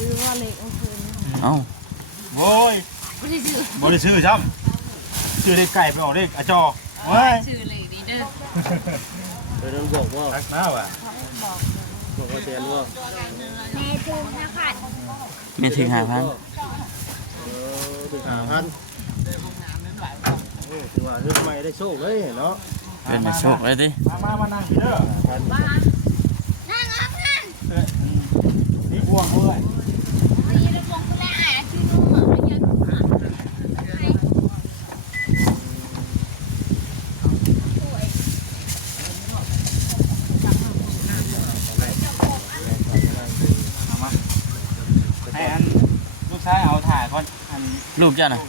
ซื้อว่าเล็กเอาคืน เอ้า โว้ย ไม่ได้ซื้อ บ่ได้ซื้อซ้ำซื้อเลขไก่ไปออกเลขอาจอเว้ย ซื้อเลยดีเด้อ เดี๋ยวต้องบอกว่า รักหน้าว่ะ บอกว่าเตียนว่า แม่ซื้อนะคะ ไม่ถึง5,000 ถึง5,000ถือว่าเรื่องใหม่ได้โชคเลยเนาะ เป็นโชคเลยดิ มานั่งเด้อ นั่งเอาเงิน นี่พวงด้วย นี่ระวงกูแลอ่ะชื่อนุ่มอ่ะไม่ยันให้อันลูกชายเอาถ่ายก่อนอัน ลูกจ้ะน่ะ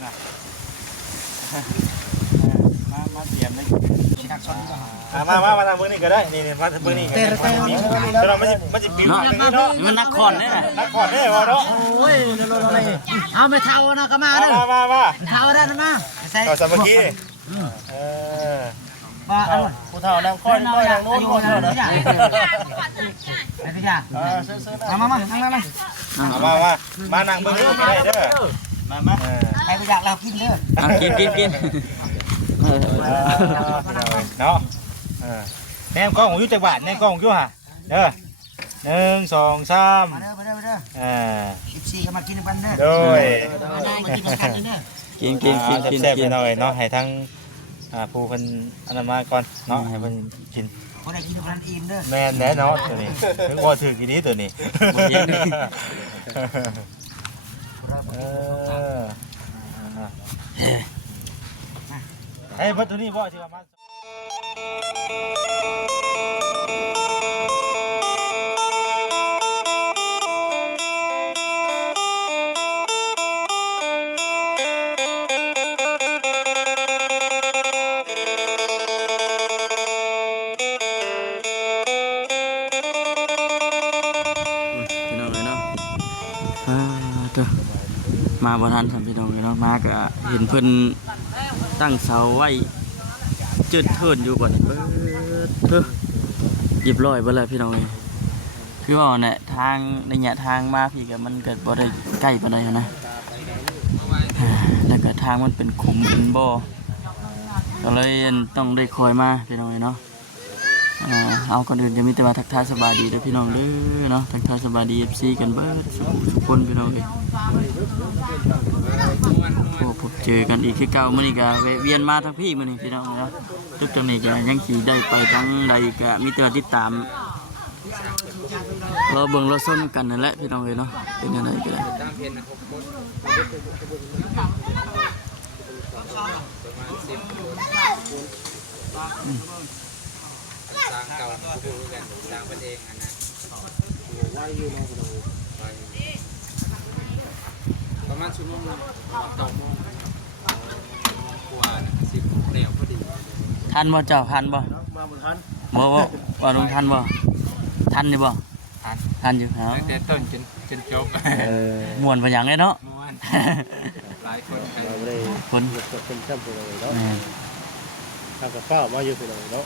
มาเตรียมเลยมาทางเบื้องนี้ก็ได้นี่มาทางเบื้องนี้แต่เราไม่จะปิ้ว เนาะ เนาะ มันนักคอนเนี่ย นักขอดได้บ่เนาะ โอ้ยอะไรเอาไม่เท่านะก็มาเด้อ มา เท่าได้มาใส่ ต่อสามัคคีว่าผู้เฒ่านางก้อยนางโน้นก้อยเนาะไอ้พี่จ่ามานั่งเบื้องนี้ได้เด้อมาใครไปอยากเรากินเด้อ กินเนาะแนมกล้องอยู่จักบาทแนมกล้องอยู่ห่ะเด้อ1 2 3มาเด้อ14ก็มากินกันเด้อ โดย มากินกันเด้อ กิน แซ่บๆหน่อยเนาะให้ทั้งผู้เพิ่นอนามัยก่อนเนาะให้เพิ่นกิน บ่ได้กินกันอิ่มเด้อ แม่นแน่เนาะตัวนี้ถึงบ่ถือกี่นี้ตัวนี้ให้เพิ่นตัวนี้บ่สิว่ามาพี่น้องเลยเนาะมาบ่ทันพี่น้องเลยเนาะมาก็เห็นเพิ่นตั้งเสาไว้จืดเทินอยู่บ่เรียบร้อยเบิดแล้วพี่น้องเอ้ยคือว่าเนี่ยทางระยะทางมาพี่ก็มันก็บ่ได้ใกล้ปานใดนะแล้วก็ทางมันเป็นขุมเป็นบ่อก็เลยต้องได้คอยมาพี่น้องเอ้ยเนาะเอาก่อนอื่นจะมีแต่ว่าทักทายสบายดีเด้อพี่น้องเด้อเนาะทักทายสบายดี FC กันเบิดทุกคนพี่น้องเอ้ยโอ้พบเจอกันอีกคือเก่ามื้อนี้ก็แวะเวียนมาทางพี่มื้อนี้พี่น้องเนาะทุกจังนี้ก็ยังสิได้ไปทางใดก็มีแต่ติดตามเราเบิ่งเราส้นกันนั่นแหละพี่น้องเอ้ยเนาะเป็นจังไดก็ได้สร้างเก่าดูกันสร้างประเทศนะประมาณชั่วโมงต่อโมงกว่า10 แนวพอดี ทันบ่เจ้าทันบ่ มาบ่ทัน บ่ว่าลุงทันบ่ทันอยู่บ่ทันอยู่เนาะ ตั้งแต่ต้นจนจบ ม่วนไปหยังเลยเนาะ ม้วนหลายคนกัน เราบ่ได้ คน เป็นจำเลยเนาะ แม่น ทางกับข้าวมาอยู่เลยเนาะ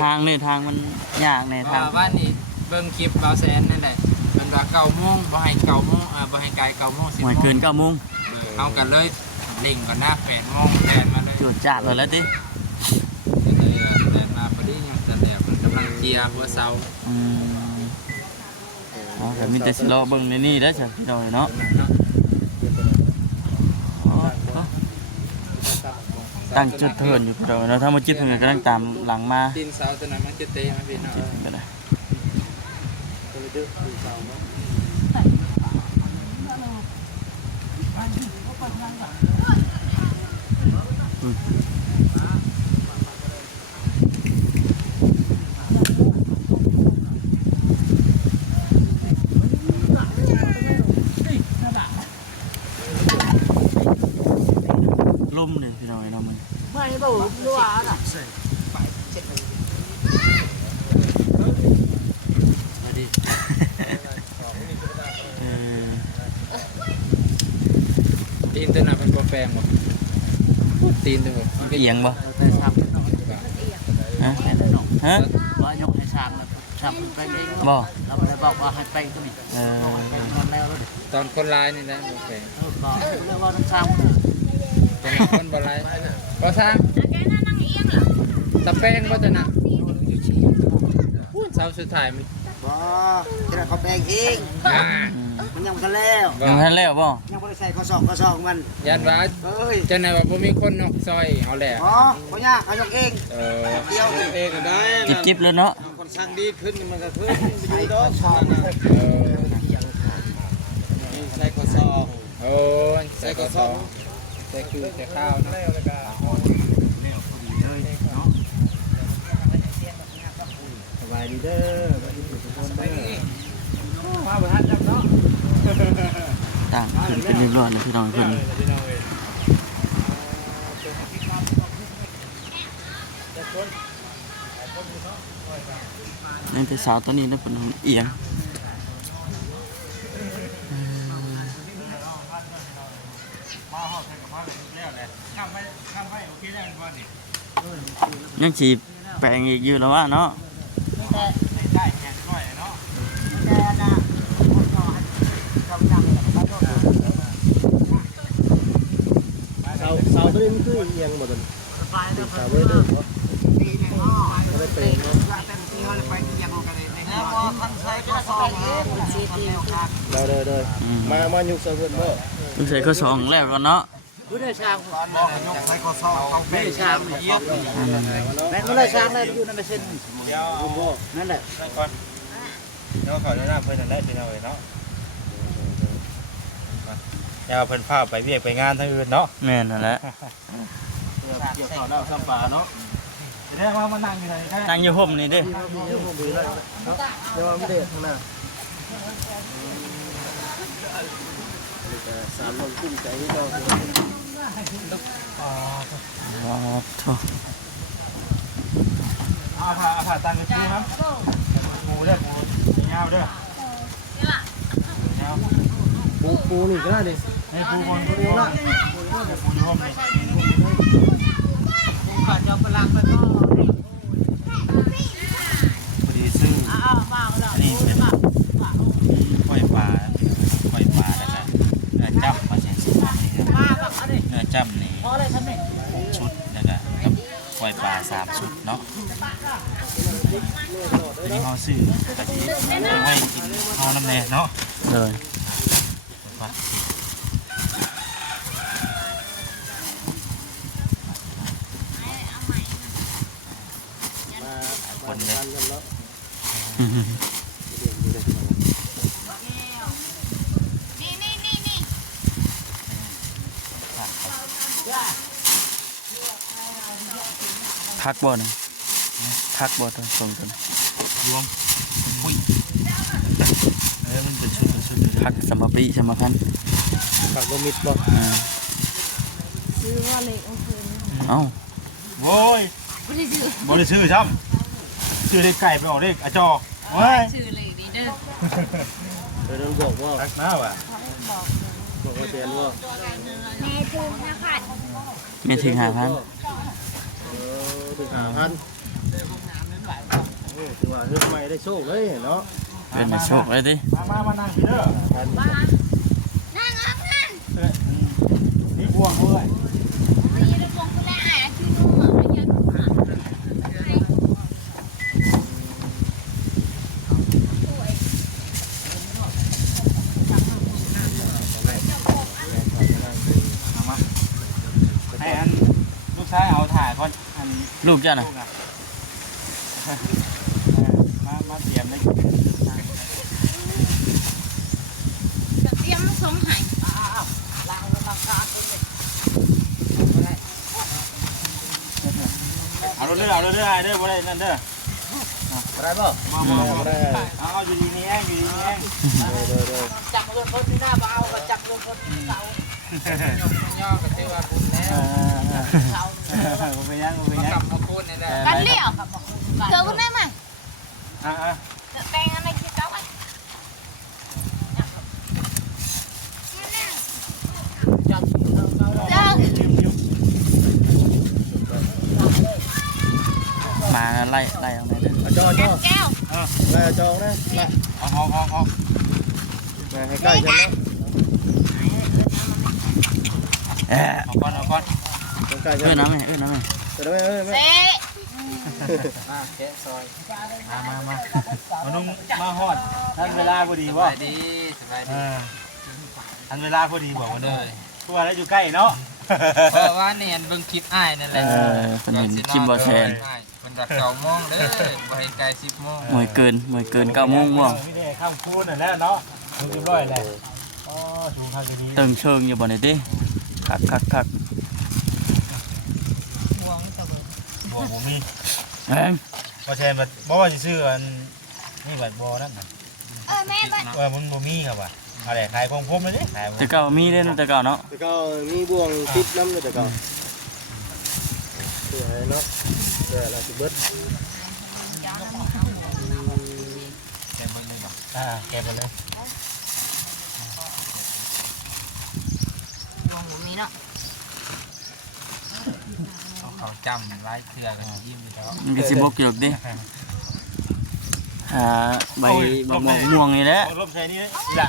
ทางนี่ทางมันยากแน่ทาง ว่านี่เบิ่งคลิปเบาแซนนั่นแหละมันว่า9 โมงบ่ให้9 โมงบ่ให้ไกล9 โมง10 หวย โม เกิ ง น9 โมง เอากันเลยเล่งกันหน้า8 โมงแทนมาเลย จุดจัดเลยแล้วติ แทนมาพอดียังจะแดดมันกำลังเจียหัวเสา อ๋อแต่มีแต่สิรอเบิ่งในนี่เด้อจ้ะพี่น้องเนาะตั้งจุดเทินอยู่พี่น้องเนาะถ้ามาจิตเพิ่นก็กำลังตามหลังมา ดินเสาตัวนั้นมันจะเตะมาพี่น้อง จิตเพิ่นก็ได้ ลุ่มเลยพี่น้องเนาะมัน ไม่บอกรัวอ่ะ มาดิ ตีนตัวนั้นเป็นโปรแฟมบ่ตีนตัวมันก็ เอียงบ่ ไปซับ ฮะฮะ ว่ายกให้สร้างแล้วสร้างไปเอง บ่ เราไม่ได้บอกว่าให้ไปก็มี เออ มันแล้วดิ ตอนคนร้ายนี่นะโอเค เรียกว่าทั้งซ้ ตอนคนบ่ร้ายบ่สร้าง แกน่านั่งเอียงเหรอ ตะแป้งบ่ตะน่ะพูดเสาสุดท้ายมี ำบ่ที่เราเขาแปลงเอง อ่า มันยังบ่ทันแล้ว บ่ ยังทันแล้วบ่ ยังบ่ได้ใส่ข้อศอกมัน ยันว่า เอ้ย จังได๋ว่าบ่มีคนนอกซอยเอาแหละ อ๋อบ่ยากเขายกเอง เออ เดียวเองก็ได้ จิบๆเลยเนาะ คนสร้างดีขึ้นมันก็ขึ้นอยู่ดอกชอบ เออ ใส่ข้อศอก โอ้ยใส่กระสอบใส่คือใส่ข้าวเนาะ สบายดีเด้อสบายดีทุกคนเด้อ มาบ่ทันจับเนาะ ต่างขึ้นเป็นเรียบร้อยเลยพี่น้องเพิ่นนั่นแต่สาวตัวนี้นะเป็นเอียงยังฉีบแปลงอีกอยู่แล้วว่าเนาะ เสาตัวนี้มันคือเอียงหมดเลยเสาไว้เด้อบ่ได้เป็นเนาะเด้อมายุกเสาเพิ่นบ่ ต้องใส่ข้อสองแล้วก่อนเนาะ ผู้ได้ช้างใส่ข้อศอกเอาไม่ช้างเยียบแม่นบ่ได้ช้างได้อยู่นั่นเส้น เดี๋ยว คุณบ่นั่นแหละ ก่อนเดี๋ยวขอแนะนำเพิ่นนั่นแหละพี่น้องเนาะเดี๋ยวเพิ่นพาไปเวียกไปงานทางอื่นเนาะ แม่นนั่นแหละ เกี่ยวข้าวดาวซ้ำปลาเนาะ เดี๋ยวมานั่งอยู่ไหนใช่ นั่งอยู่ห่มนี่เด้ เดี๋ยวไม่ได้ข้างหน้าสามลมกุ้งใจนี่ก็ ว้าวโถ่ เอาผ่าตังค์ไปครับหมูเด้อหมูยาวเด้อ นี่ล่ะ ยาว ปูนี่ก็ได้ดิ ให้ปูคนเดียวละปูอยู่ห้องนี่ ก่อนจะพลังไปก็ พอดีซื้อ นี่เป็นกล้วยปลาแล้วกันเนื้อจับมาใช้สิมานี่ครับเนื้อจับนี่ชุดแล้วก็กับกล้วยปลา3ชุดเนาะอันนี้เขาซื้อกะทิเอาไว้กินข้าวน้ำแดงเนาะ เลย คนเลย นี่ พักบ่นี่พักบ่ต้องส่งกัน รวมปุ้ยมันเป็นชุดเลย พักสมปีสมพันธ์ ผักบะมิดบ่ ซื้อว่าเลยโอเค เอ้า โว้ย ไม่ได้ซื้อบ ริซื้อช้ำซื้อได้ไก่ไปออกได้อาจอเว้ย ซื้อเลยดีเด้อ เดี๋ยวบอกว่า รักน้าว่ะ บอกว่าเตียนว่า แม่ปูนะคะ เมียถึง5,000 ถึง5,000ถือว่าเฮือกใหม่ได้โชคเลยเนาะ เป็นโชคเลยดิ มานั่งกินเด้อ นั่งอัพนั่น นี่พวงเขาเลย นี่ระวงคุณแม่อ่านชื่อนุ่มอ่ะไม่ยังอ่าน ให้อันลูกชายเอาถ่ายก่อนอัน ลูกจ้ะน่ะ ลูกนะมาเตรียมเลย จะเตรียมมาส่งให้ เอาเรื่อยเอาเรื่อยเด้อบ่ได้นั่นเด้อ ได้บ่ได้ เอาอยู่ดีนี่เองอยู่ดีนี่เอง จักรถที่หน้าบ่เอาก็จักรถที่เสา ย่อก็ถือว่าบุญแล้ว กูไปยังกูไปยัง กลับมาพูดนี่แหละ กันเลี้ยวเจอคุณแม่ไหม อ่ะ จะแต่งอะไรคิดเอาไว้จ้า มาไล่เอาไหนเด้อ จอ แก้ว ไล่จองนะไล่ เอา ให้ใกล้กันนะ เอาก่อนเอาก่อน ต้องการจะ เอ้ยน้ำไหมเอ้ยน้ำไหม จะได้ไหม เซ่ มาแกะซอยมานุ่งมาฮอดท่านเวลาพอดี ส ว่า บายดีสบายดี ท่านเวลาพอดีบอกมาเลยเพราะว่าแล้วอยู่ใกล้เนาะ เพราะว่าเนี่ยเบิ่งคลิปอ้ายนั่นแหละ เป็นเห็นคิมบอแซน มันดัก9 โมงเด้อบ่ให้ไกล10 โมง มวยเกิน9 โมงม่วง ไม่ได้ข้ามคูนนั่นแหละเนาะดูเรียบร้อยแล้วอ๋อชูทางนี้ เติงเชิงอยู่บ่นี่ติคัก ห่วงตะเบิด บวกบ่มี เอ้ย บ่แซนบ่ว่าสิซื้ออันนี่บัดบ่นั่นน่ะ แม่บ้าน ว่ามันบ่มีครับว่าอะไรขายของผมเลยดิขาย แต่เก่ามีเด้แต่เก่าเนาะ แต่ก็มีบ่วงติดน้ำเลยแต่ก็สวยเนาะเดี๋ยวเราจะเบิด แกเบิ่งเลยบ่ แกะไปเลย วงหมูมีเนาะ เขาจำหลายเทื่อกันยิ้มอยู่แล้ว มันก็สิบ่เกี่ยวดิหาใบม่วงนี่แหละ ลบใส่นี่ล่ะ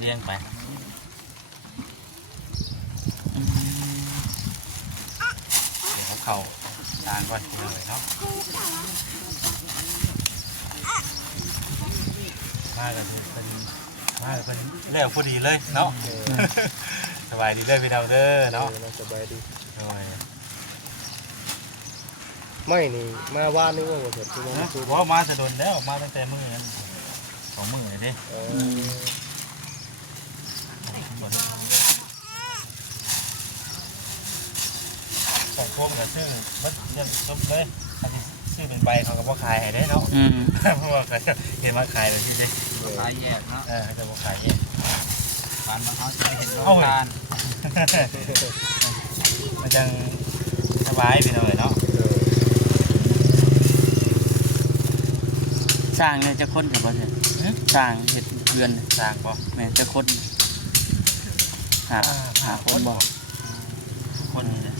เลี้ยงไปเดี๋ยวเขาทางก่อนเลยเนาะมากันเป็นแล้วพอดีเลยเนาะสบายดีเลยพี่ดาวเด้อเนาะ สบายดี โอ้ย ไม่นี่มาว่านนี่ว่าหมดที่มา เพราะมาสะดุนแล้วมาตั้งแต่มื้อนั้น2 มื้อเลยดิของพวกก็ซื้อมันยังซุปเลยอันนี้ซื้อเป็นใบเขาก็บ่ขายให้ได้เนาะ เพราะว่าเขาเห็นมาขายแบบนี้ดิ ขายแยกเนาะ เขาจะบ่ขายเนี่ย บ้านมันเขาจะเห็นโรงทาน มันจังสบายไปหน่อยเนาะ สร้างเนี่ยจะคนกับบ่ใช่สร้างเฮ็ดเรือน สร้างบ่ แม่จะคนหาคนบ่ คนนี่แหละ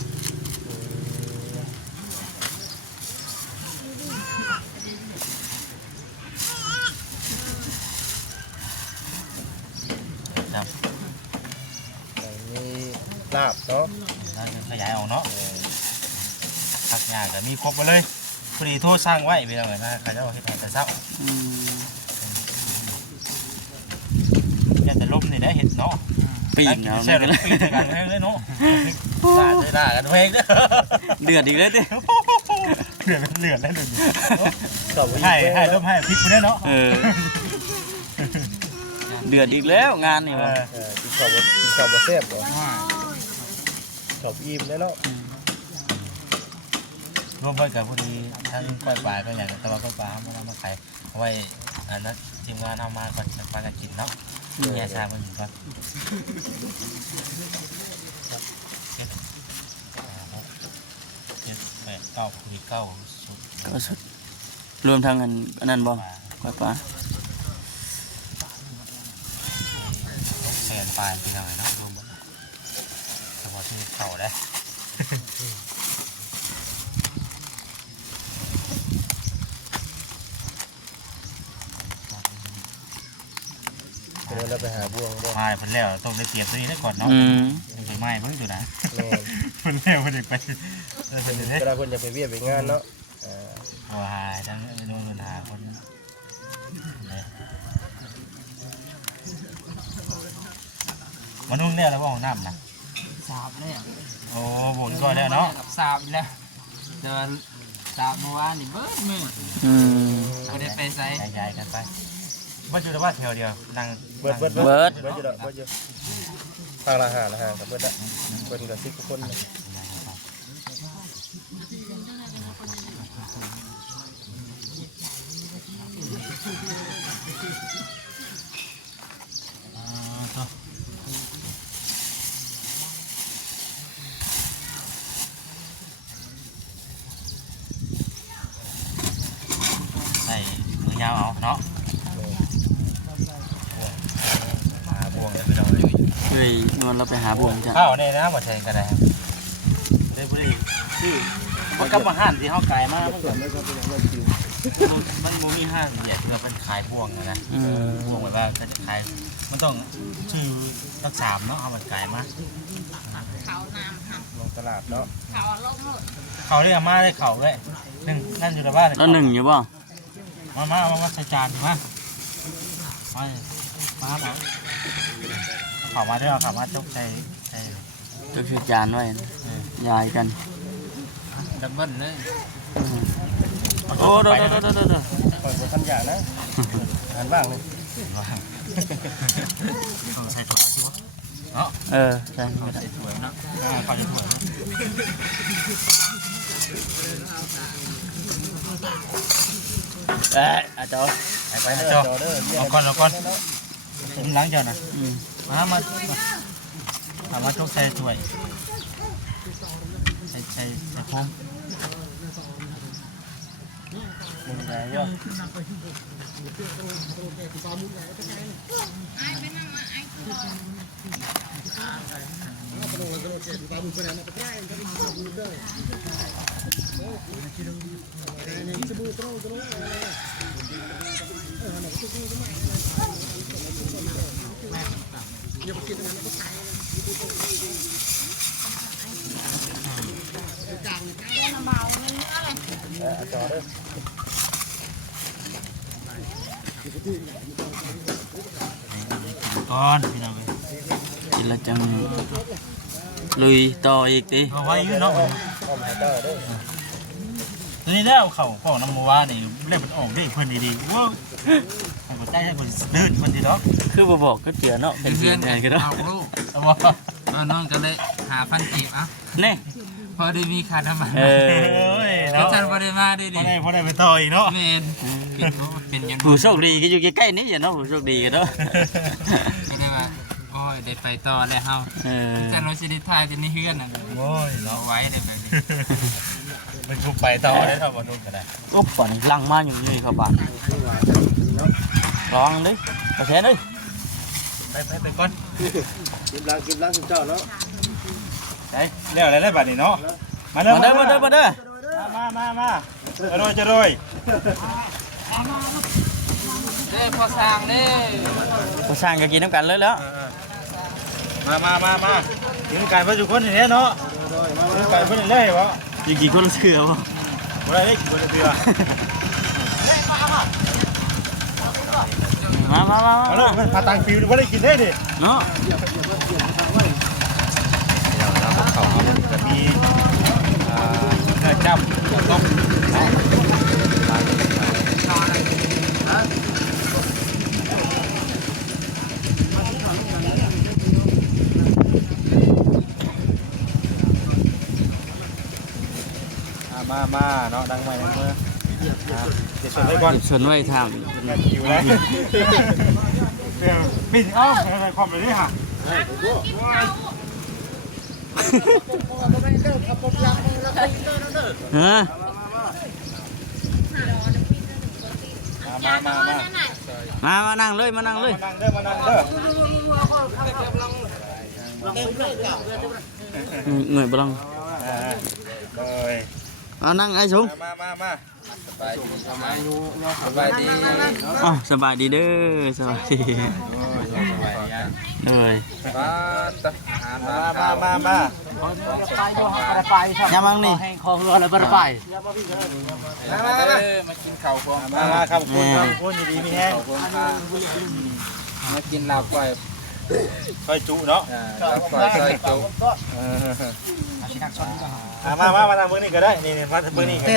ครับ มีลาบเนาะ แล้วจะขยายเอาเนาะพักยากก็มีครบไปเลยพอดีโทษสร้างไว้ไปแล้วนะเขาจะเอาให้ผ่านแต่เช้าอยากจะล้มนี่ได้เห็นเนาะ ปีกเนาะ ใช่หรือปีกกันเลยเนาะด่ากันเพลงเด้อ เดือดอีกแล้วติ เลือดได้เลย กับ ให้ร่มให้พริกไปด้วยเนาะ เดือดอีกแล้วงานนี่ว่ะ กินข้าวบ่แซ่บบ่ข้าวอิ่มได้แล้ว รวมไปกับพอดีทั้งกล้วยปลาก็อย่างแต่ว่ากล้วยปลามาขายเอาไว้อันนั้นทีมงานเอามาก่อนจะปลากันกินเนาะแย่ชามันอยู่ก่อน7 8 9คุย9สุด ก็สุดรวมทั้งอันนั้นบ่ก้อยปลา แสนปลายไปหน่อยเนาะรวมหมดเฉพาะที่เข่าได้เดี๋ยวเราไปหาบ่วงบ่ มาเพิ่นแล้วต้องได้เตรียมตัวนี้ได้ก่อนเนาะไปไหม้เพิ่งอยู่นะ แม่ เพิ่นแล้วเพิ่นไปเพิ่นได้ เวลาคนจะไปเวียดไปงานเนาะ ว่าหาทั้งโดนปัญหาคนมานุ่งเนี่ยแล้วบ่ของน้ำนะ สาบแล้ว โอ้บุญก่อนแล้วเนาะ กับสาบแล้วเดินสาบเมื่อวานนี่เบิดมือบ่ได้ไปไส ย้ายกันไปบ่อยู่แต่ว่าแถวเดียวนั่ง เบิดอยู่ดอกเบิดอยู่ทางละหากับเบิดอะเบิดกับ10คนเลย ใส่มือยาวเอาเนาะหาบ่วงแล้วไปเราเลย เฮ้ยนวลเราไปหาบ่วงจ้ะ ข้าวเนี่ยนะมาใช้กันได้ได้บุรีที่มันกลับมาหั่นที่เฮาไก่มา ส่วนไม่ก็เป็นอย่างนั้นคิว มันบ่มีห้างเหยียดเพื่อเป็นขายพวงนะพวงแบบว่าก็จะขายมันต้องชื่อรักษาเนาะเอามันขายมา เขาน้ำค่ะ ลงตลาดเนาะ เขาลงหมด เขาได้มาได้เขาด้วยหนึ่งนั่นอยู่ในบ้าน แล้วหนึ่งอยู่บ่ มาใส่จานถูกไหมมาเขามาด้วยเอาเขามาจกใส่ ก็คือจานไว้ยายกัน ดับเบิ้ลเลย โอ้โด ก่อนจะทำอย่างนะอ่านบ้างเลย ต้องใส่ถั่วใช่ไหมเนาะ ใช่ ใส่ถ้วยเนาะ ขอใส่ถั่วนะ อาจารย์ ไปนะจ๊อเอาก่อนผมล้างจานนะมาจกใส่ถ้วยใส่พร้อม มึงไหนย่อ ไอ้ไปนั่งมาไอ้ตัว จอเด้อ ก่อนพี่น้อง กินแล้วจังลุยต่ออีกดิ เอาไว้อยู่เนาะ อ้อมหายเจ้าเด้อ ตอนนี้แล้วเขาพ่อน้ำมัวนี่เล่นมันออกได้เพื่อนดีๆว้าวให้คนใจให้คนเดินคนดีเนาะ คือบ่บอกก็เจือเนาะเป็น เพื่อน ไงก็ได้ เอาลูก เอาว่า น้องก็เลยหาพันกีบอ่ะ นี่ พอได้มีค่าน้ำมัน เอ้ย ก็ เนาะ จันพอได้มาได้ดิ พอได้ไปต่ออีกเนาะ เมนเป็นยัน ผู้โชคดีก็อยู่ใกล้ๆนี่อย่าเนาะผู้โชคดีกันเนาะ ไม่ได้ว่าโอ้ยได้ไปต่อแล้วเฮา จันโรซิดิทายกันนี่เฮือนน่ะ โอ้ย เอา เนาะ ไว้ได้แบบนี้ มันทุบไปต่อได้เท่าวันนู้นก็ได้ อุ๊บก่อนลังมาอยู่นี่ครับบ้านลองดิกระแสดิ ไปก่อน กินล้างสุดเจ้าเนาะ ใช่เรียกอะไรได้บัดนี้เนาะมาเด้อมาจะโรย เด้พอสร้างเด้ ก็สร้างก็กินน้ำกันเลยแล้ว มาถึงการเพื่อทุกคนอย่างนี้เนาะถึงการเพื่อนเลยวะ อยู่กี่คนเสือวะ บ่ได้เลยบ่ได้เตือ มา เอาลูกพาตังฟิวบ่ได้กินได้ดิ เนาะ เขาจะมีเนื้อจับต้มมาเนาะดังใหม่ดังเมื่อเดี๋ยวชวนไปก่อน ชวนไว้ท อยู่แล้วปิดอ้ออะไรความเลยนี่ฮะ ำมานั่งเลยมานั่งเลย มานั่งเด้อเหนื่อยบ้าง เลย เอานั่งไอ้ชง มาสบายดี อ๋อสบายดีเด้อสบายดีเลย มา ยังมั่งนี่ คอเฮือแล้วบ่ได้ไป มากินข้าวพร้อมมาครับคุณดีมีแห้ง มากินลาบก้อย ซอยจุเนาะ ลาบก้อยซอยจุ มาทางเบื้องนี้ก็ได้นี่มาทางเบื้องนี้แต่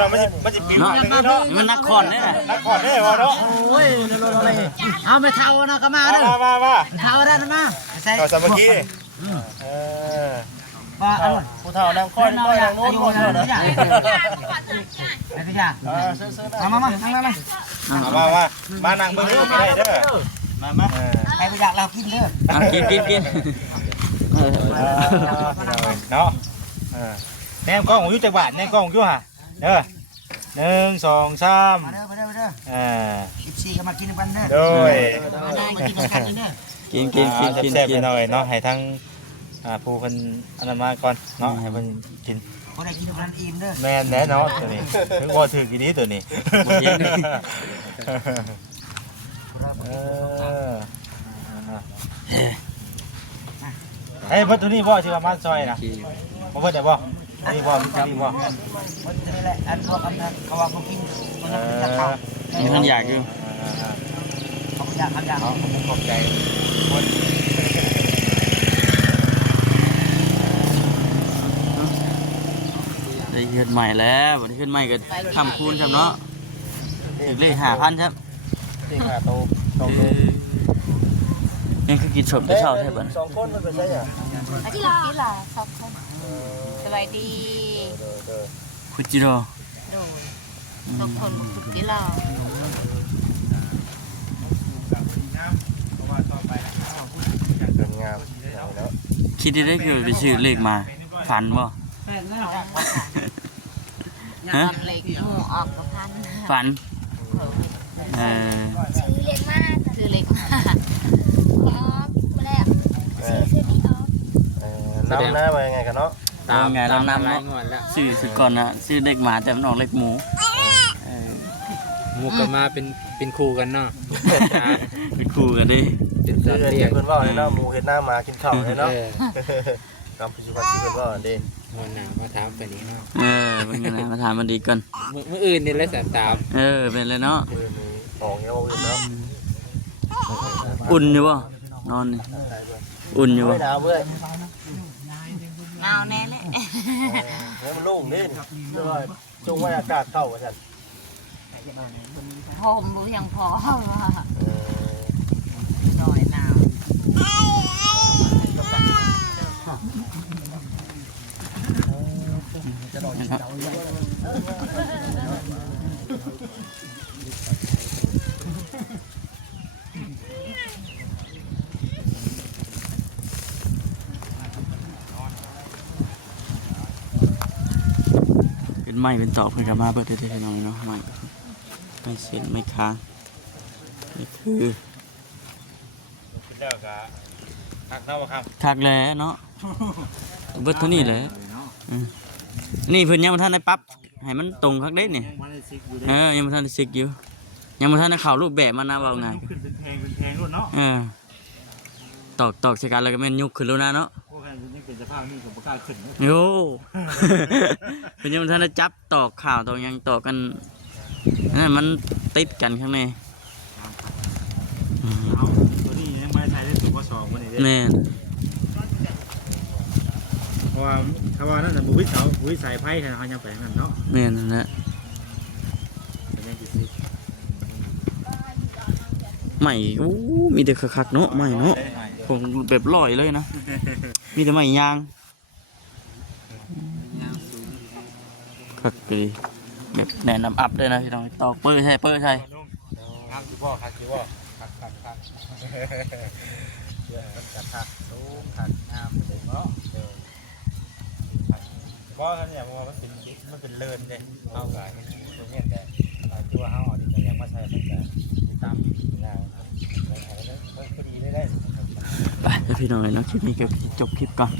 เราไม่จะปิว เนาะ เนาะ มันนักคอนเนี่ย นักขอดได้เหรอเนาะ โอ้ยเอาไม่เท่านะก็มาเด้อ มา เท่าได้มาใส่ ต่อสามัคคี ว่าอัน ผู้เฒ่านางก้อยนางโน้นก้อยเนาะ ไอ้พี่จ้ามามานั่งเบื้องนี้ก็ได้เด้อมา ไอ้พี่จ้าเรากินเด้อ กินเนาะแนมกล้องอยู่จักบาทแนมกล้องอยู่ห่ะเด้อ1 2 3 มาเด้อ14ก็มากินกันเด้อ โดย มากินกันเด้อ กิน แซ่บๆหน่อยเนาะให้ทั้งผู้เพิ่นอันนั้นมาก่อนเนาะให้เพิ่นกิน บ่ได้กินมันอิ่มเด้อ แม่นแน่เนาะตัวนี้ถึงบ่ถือกี่นี้ตัวนี้ บ่เห็น เออเฮ้ยเพิ่นตัวนี้บ่ชื่อว่ามันซอยนะบ่เพิ่นได้บ่นี่บ่นี่บ่ มันนี่แหละอันพวกอันนั้นเขาว่าเขากินมันจะเข้า นี่ท่านอยากอยู่ เขาอยากเขาอยาก เอาผมขอบใจคน ได้เฮือนใหม่แล้วบ่ได้ขึ้นใหม่ก็คำคูณจำเนาะถึงเลข5,000ครับ ที่ขาโตโต เออยังคือกินสมแต่เช้าแท้บัด สองคนมันไปใช่อ่ะ ที่ลาสองคนสบายดี คุจิโร่ โดยทุกคนมาคุยที่เรา เป็นงามแล้ว คิดได้คือไปชื่อเลขมาฝันบ่ ตอนเล็กหมูออกกับพัน ฝันเออ ชื่อเล็กมากชื่อเล็กมากออกมาแล้วชื่อดีออก น้ำหน้ามายังไงกันเนาะ ตามไงเรานำ หลาย เนาะ งวดแล้ว ชื่อก่อนนะชื่อเลขหมาแต่มันออกเลขหมูเออ หมูก็มาเป็นคู่กันเนาะ เป็นคู่กันดิ เป็น คื สั อ ตว์ เด็ เลี้ย ก ง เพิ่นว่าเลยเนาะหมูเห็ดหน้ามากินข้าวเลยเนาะ เออ คำพิจารณาที่เพิ่นว่าเด้ มวนหนาวมาถามตัวนี้เนาะ เออเป็นไงนะมาถามมันดีก่อน มื้ออื่นนี่เลยตาม เออเป็นเลยเนาะ คือมีออกเงี้ยว่าเห็นเนาะ อุ่นอยู่บ่นอนนี่อุ่นอยู่บ่ ไม่หนาวเว้ย เงาแน่เลย เนี่ยมันลุ่มนี่เรียบร้อยจงไว้อากาศเข้าว่าซั่น ผมรู้ยังพอ เออ ดอยหนาว เป็นไม้เป็นตอกเพิ่นก็มาเบิดได้พี่น้องเนาะไม้ไม่เส้นไม่ค้างนี่คือ เจ้าก็ทักเนาะบ่ครับ คักแล้วเนาะเบิดเท่านี้แหละอืมนี่เพิ่นยังบ่ทันได้ปรับให้มันตรงคักเด้นี่ยังบ่ทันได้ซิกอยู่ยังบ่ทันได้เข้ารูปแบบมันนะเว้าง่าย ขึ้นเป็นแพงรุ่นเนาะ ตอกใส่กันแล้วก็แม่นยกขึ้นแล้วนะเนาะ พวกกันยังเป็นสภาพนี้ผมบ่กล้าขึ้น โย เป็นยังบ่ทันได้จับตอกข่าวตอกหยังตอกกันนั่นมันติดกันข้างใน ตัวนี้ยังไม่ใช้ได้สูงกว่า2มื้อนี้เด้ แม่น เพราะว่าเขาว่านั่นน่ะบ่วิเสาบ่วิสายไผเฮายังไปนั่นเนาะ แม่นนั่นแหละ เป็นยังสิ ใหม่โอ้มีแต่คักๆเนาะใหม่เนาะผมแบบลอยเลยนะ มีแต่ใหม่ยางคักดีแบบแนะนำอัพเลยนะพี่น้องตอกเปิ้ลใช่ ครับสิบ่ครับสิบ่ครับเดี๋ยวมันจะทักสูงทักงามเลยเนาะบ่ครับเนี่ยมันเป็นเลินเด้เอาก็ตรงนี้แต่ที่ว่าเฮาเอาดิยังมาใช้มันจะตามงานมันพอดีได้ ไปเดี๋ยวพี่น้องเนาะคลิปนี้ก็จบคลิปก่อน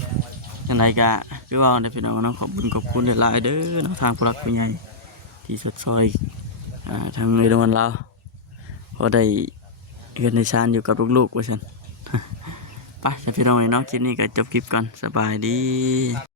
ยังไงก็คือว่าเดี๋ยวพี่น้องเนาะขอบคุณหลายๆเด้อเนาะทางผู้หลักผู้ใหญ่ที่สดซอยทางในดวนเราพอได้เงินในชานอยู่กับลูกๆว่าซั่น ไปเดี๋ยวพี่น้องเนาะคลิปนี้ก็จบคลิปก่อนสบายดี